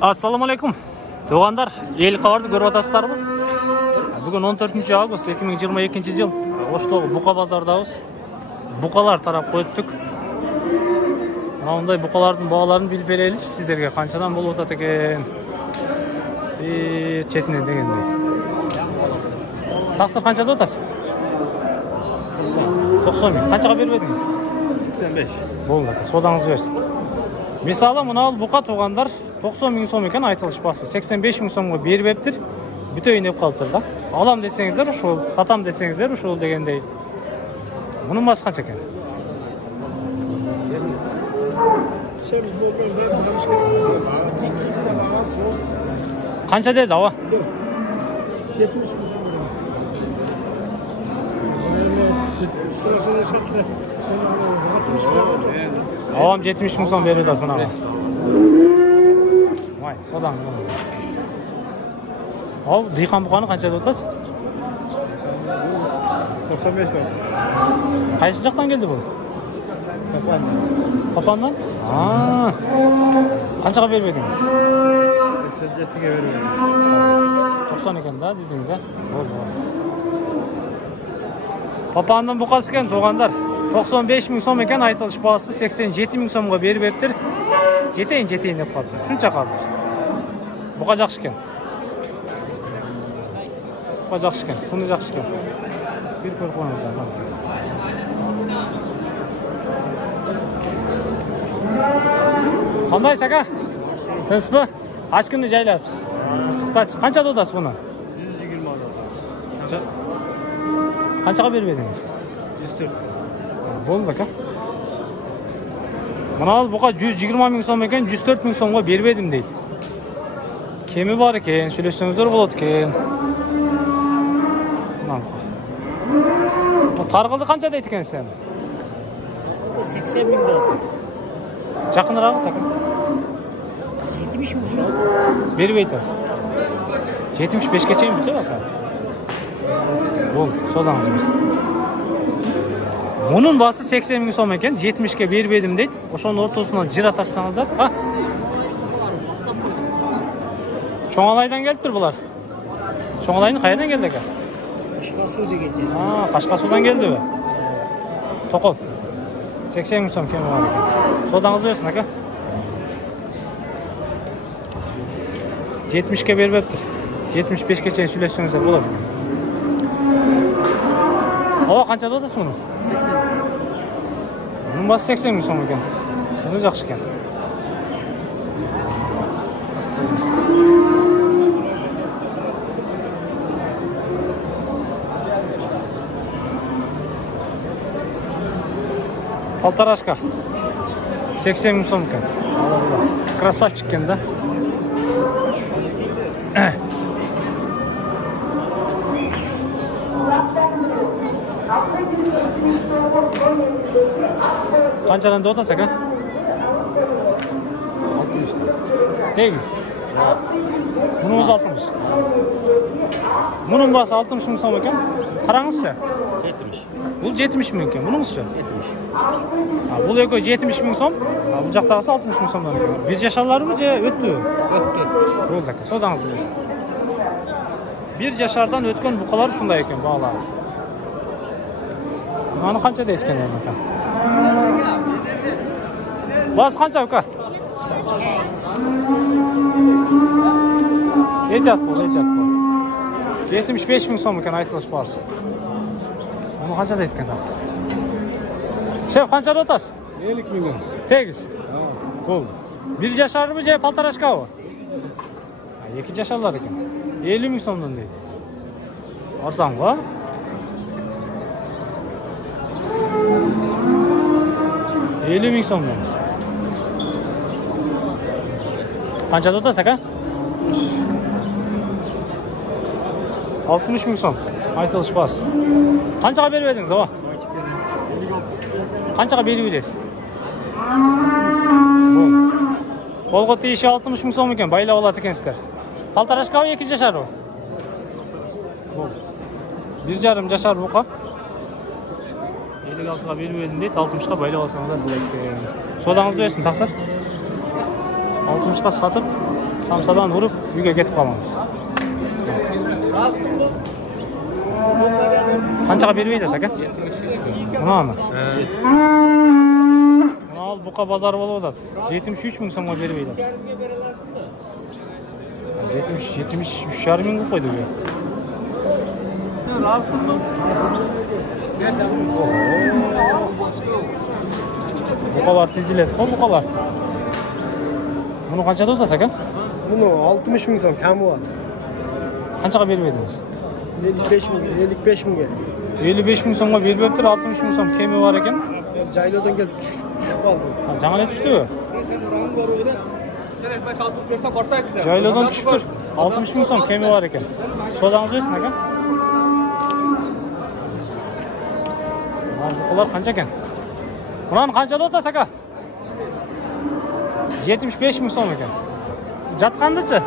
Assalamu alaikum. Туғандар, ел қабарды көріп атасыздарбы? Бүгін 14 август 2022 жыл. Оштоғы бұқа базардабыз. Бұқалар тарап қойыптық. Мынандай бұқалардың бағаларын біліп берелік сіздерге қаншадан болып отат екен. Четінен дегендей. Тақсыр қаншада отасыз? 90 мың. Қаншаға беріп едіңіз? 85. Болды, содаңыз берсін. Мысалы, мынау бұқа туғандар 90 мың сом екен айтылыш басы. 85 мың сомға беріп ептір. Бүтөйін деп қалыптыр да. Алам десеңіздер ушул, сатам десеңіздер ушул дегендей. Мұның басы қанша екен? Қанша деді ава? 70. Авам 70 мың сом береді бұнаға. Май, содан ал дыйқан бұқаны қанша дотасыз? 95 бар. Қайсы жақтан келді бұл? Қапандан? Қаншаға беріп едіңіз? 87-ге беріп едім. 90 екен да дедіңіз, Папанның бұқасы екен туғандар. 95 мың сом екен айтылыш бағасы 87 мың сомға беріп ептір. Жетейін деп қалды. Шунша қалды. Бұқа жақшы екен. Бұқа жақшы екен, сыны жақшы екен. Bir көріп қойыңыз адам. Қандай сака? Тыныс бі? Аш күнді жайлапсыз. Қанша додасы бұны? 120 алады. Қаншаға беріп едіңіз? 104. Болды ка? Мынау бұқа 120 мың сом екен, 104 мың сомға беріп едім дейді. Кемі бар екен, сөйлесеңіздер болады екен. Тарғылды қанша дейді екен сен? 80 мың болады. Жақынырақ сакын. 70 мың сұрады. Беріп айтасыз. 75-ке чейін бүті бақа. Бол, содаңыз емес. Мұның басы 80 мың сом екен, 70-ке беріп едім дейді. Ошоның ортасынан жыр атарсаңыздар. Чоңалайдан келіп тұр бұлар. Чоңалайдың қайдан келді екен? Қашқасу деген жер. Қашқасудан келді бе? Тоқол. 80 мың сом кемі бар екен. Содаңыз берсін, ака. 70-ке беріп ептір. 75-ке чейін сөйлесіңіздер болады. Ава, қанша додасыз мұның? 80. Мұның басы 80 мың сом екен. Сені жақшы екен. Полторашка. 80 мың сом екен. Красавчик екен, да? Қаншадан додасы, ака? 60. Тегіз. Мұның өзі 60. Мұның басы 60 мың сом екен. Қараңызшы. 70. Бұл 70 мың екен. Мұныңызшы? 70. Бұл екеу 70 мың сом. Бұл жақтағысы 60 мың сомдан екен. Bir жашарлары ма же өтті? Өтті. Болды екен. Содаңыз білесін. Bir жашардан өткен бұқалар шундай екен бағалары. Мынаны қанша дейді екен екен? Басы қанша өка? Етят бол. 75 мың сом екен айтылыш басы. Оны қанша дейді екен тақсы? Шеф, қанша дотасыз? 50 миллион. Тегіз. Болды. Bir жашары ма же полторашка о? Екі жашарлар екен. 50 мың сомдан дейді. Арзан ба? $50 мың сомдан. Қанша дотасыз, ака? 60 мың сом. Айтылыш басы. Қаншаға беріп едіңіз, ава? Қаншаға беріп едіңіз? Қолғы тиіші 60 мың сом екен, байлап алады екенсіздер. Полторашка екі жашар о? 1,5 жашар бұқа. 56-ға беріп едім дейді, 60-ға байлап алсаңыздар бұл екен. Содаңызды берсін, тақсыр. 60-ға сатып Самсадан ұрып, үйге кетіп қалмаңыз. Қаншаға бербейді, така? Мұнаны. Мұнал бұқа базар болып отады. 73 мың сомға бербейді. 73,5 мың қойды уже. Бұқалар тезеледі, қол бұқалар. Мұны қаншада отасы, ка? Bunu 60 bin son kemı var. Қаншаға бербедіңіз? 55 bin, 55 bin gel. 55 мың сомға бербептір, 60 мың сом кемі бар екен. Caylodan gel düşüp kaldı. Жаңа не түшті? Жайлаудан түшіп тұр. 60 мың сом кемі бар екен. Содаңыз өсін, ака? Бұқылар қанша екен? Мұнан қаншада отасы, ака? 75 мың сом екен. Жатқандычы?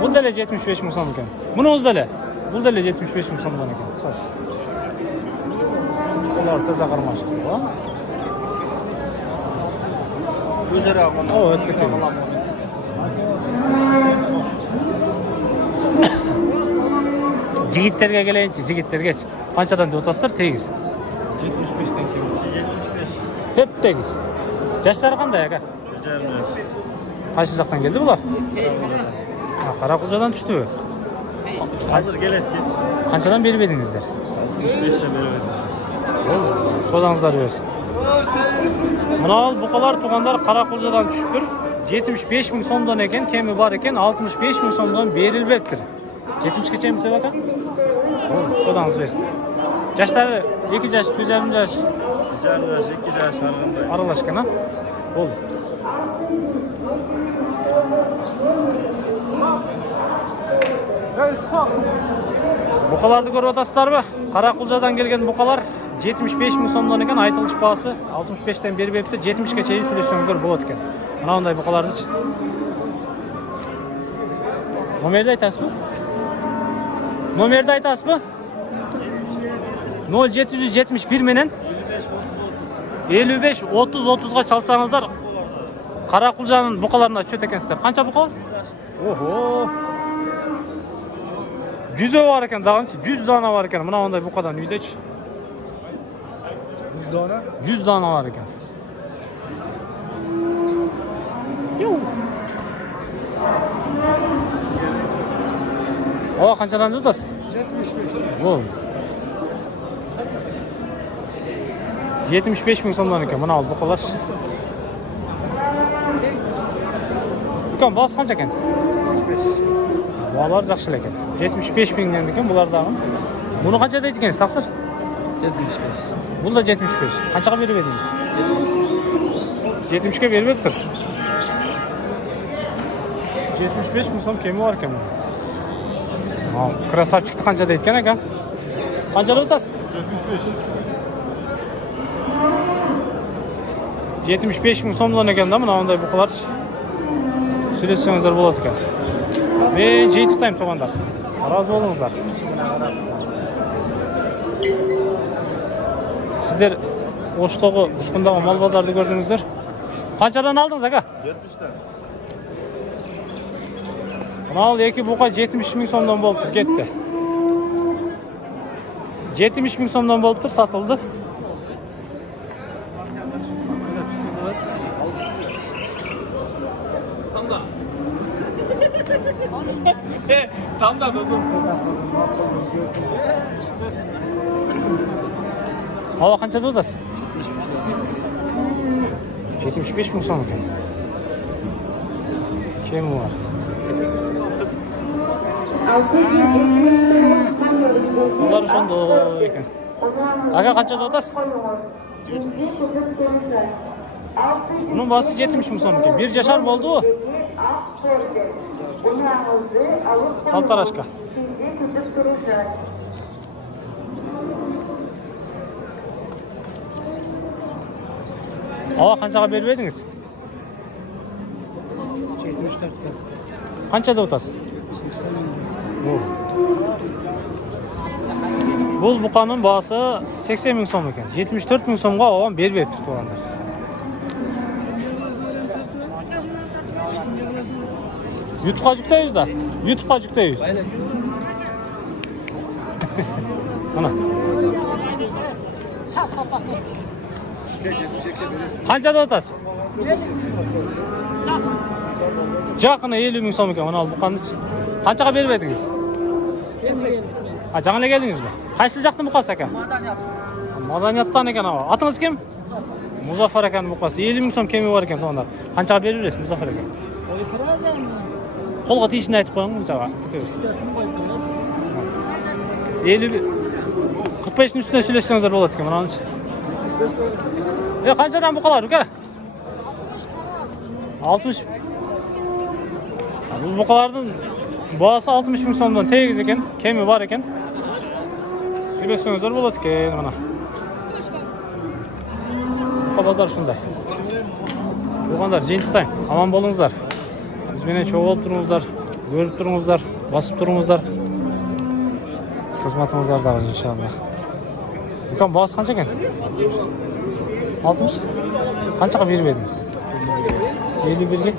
Бұл дәле 75 мың сом екен. Мұныңыз дәле? Бұл дәле 75 мың сомдан екен. Қысас. Бұқылар таза қармашық. О, өтіп кетеді. Жігіттерге келейінші, жігіттерге. Қаншадан деп отасыздар, тегіз? 75'ten kemisi 75. Теп тегіз. Жаштары қандай, ака? Қайсы жақтан келді бұлар? Қарақұлжадан түшті бі? Hazır gelet git. Қаншадан беріп едіңіздер? 65'le veremedim. Содаңыздар берсін. Мұнал бұқалар туғандар Қарақұлжадан түшіп тұр. 75 мың сомдан екен, кемі бар екен, 65 мың сомдан берілбептір. 70-ке чейін бітіп ака? Содаңыз берсін. Жаштары 2 жаш, 1,5 жаш. 1,5 yaş, 2 yaş aralığında. Аралашқан, а? Болды. Бұқаларды көріп отасыздар ба? Қарақұлжадан келген бұқалар 75 мың сомдан екен, айтылыш бағасы 65-тен бербепті, 70-ке чейін сөйлесеңіздер болады екен. Мынауындай бұқаларды ше. Номерді айтасыз ба? Номерді айтасыз ба? 0771 менен 55-30-30-ға çalsаңыздар Қарақұлжаның бұқаларына түсет екенсіздер. Қанша бұқа? Охо! 100 var екен, дағыншы, 100 дана бар екен. Мына ондай бұқадан үйдечі. 100 dana? 100 дана бар екен. Ова қаншадан деп отасыз? 75. Ол. 75 мың сомдан екен, мына ал бұқалар. Бүккен баласы қанша екен? 75. Балалар жақшыл екен. 75 мыңнан екен бұлардағы. Бұны қанша дейді екенсіз, тақсыр? 75. Бұл да 75. Қаншаға беріп едіңіз? 70-ке беріп тұр. 75 мың сом кемі бар екен. Красавчикті қанша дейді екен, ака? Қанша деп отасыз? 75 мың сомдан екен да, мына ондай бұқалар. Сөйлессеңіздер болады екен. Мен жейтықтайым туғандар. Разы болыңыздар. Сіздер Оштоғы ұшқындағы мал базарды көрдіңіздер. Қаншадан алдыңыз, ака? 70'ten. Мынау екі бұқа 70 мың сомдан болып тұр, кетті. 70 мың сомдан болып тұр, сатылды. Tam da dostum. Ава қанша деп отасыз? 75 мың сом екен. Кемі бар. Олар сонда екен. Аға қанша деп отасыз? Бұның басы 70 мың сом екен. 1 жашар болды о? Алтарашка. Ава қаншаға беріп едіңіз? 74'ten. Қанша деп отасыз? 80 bin. Бұл бұқаның басы 80 мың сом екен. 74 мың сомға оған беріп епті туғандар. YouTube'a yüklüyoruz da. YouTube'a yüklüyoruz. Ana. Qanchada o'tasiz? Jaqini 50 ming so'm ekan. Mana bu qanday? Qanchaga berib edingiz? Ha, жаңа keldingizmi? Qaysi jaqdan buqasiz aka? Madaniyatdan ekan ama. Atınız kim? Muzaffar ekan buqasi. 50 ming so'm kemi bor ekan to'g'anlar. Qanchaga berib berasiz Muzaffar aka? Qo'lga tiyishini aytib qo'ying bunchaga. 50 45'in üstüne söyleseniz болады ekan mana. Qanchadan buqalar uka? 60. Bu buqalardan boğası 60 ming so'mdan tegiz ekan, kemi bor ekan. Söylesеңіздер болады ekan mana. Bozor shunday. Tuğanlar, jintayım. Aman bolingizlar. Biz menen çoğu olib turingizlar, ko'rib turingizlar, bosib turingizlar. Xizmatimizlarda inşallah. Ukan boğası qancha ekan? 60. Qanchaga berib eding? 51 ga.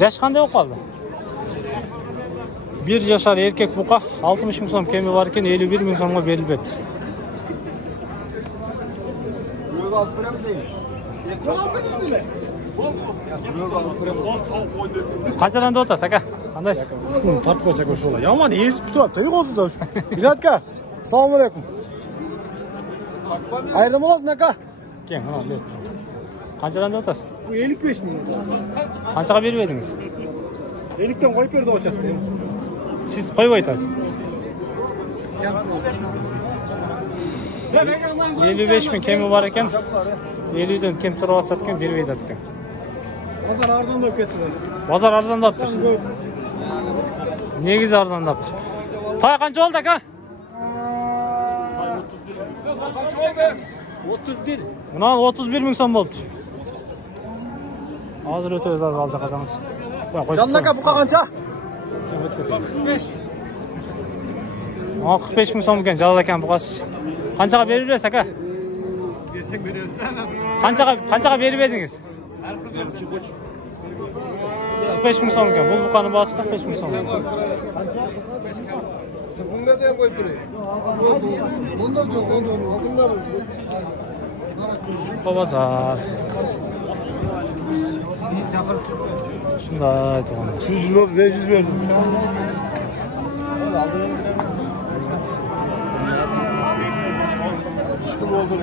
Yaş qanday bo'lib qoldi? 1 yaşar erkek buqa 60 ming so'm kemi bor ekan, 51 ming so'mga berilibdi. Qanchadan o'tasiz aka? Qandaysiz? Shuni tortib qo'ysak o'sha. Yomon esib turibdi, yo'q'ozida o'sha. Bilat aka. Assalomu alaykum. Qayerda bo'lasiz aka? Keling, mana bu. Qanchadan o'tasiz? Bu 55 ming. Qanchaga berib edingiz? 50 dan qo'yib berdi o'chatdi. Siz qo'yib aytasiz. 55 ming kemi bor ekan. 50 dan kim so'rayotsa ekan, berib aytadi ekan. Bozor arzonlab ketdi. Bozor arzonlabdir. Negiz arzonlabdir. Toy qancha oldi aka? 31. Buna 31 ming so'm bo'ldi. Hozir o'tamiz alja qadamiz. Canlı aka bu qancha? 45. 45 ming so'm ekan Jalol akam buqasi. Qanchaga berib berasiz aka? Bersek berasiz. Qanchaga berib edingiz? 45 ming so'm ekan. Bu buqani bosi 45 ming so'm. Bunga da ham qo'yib turing. Bundan yo'q, bundan bundan. Bozor. Shunday to'g'anlar. 100 ming, 500 berdim. Kim oldu?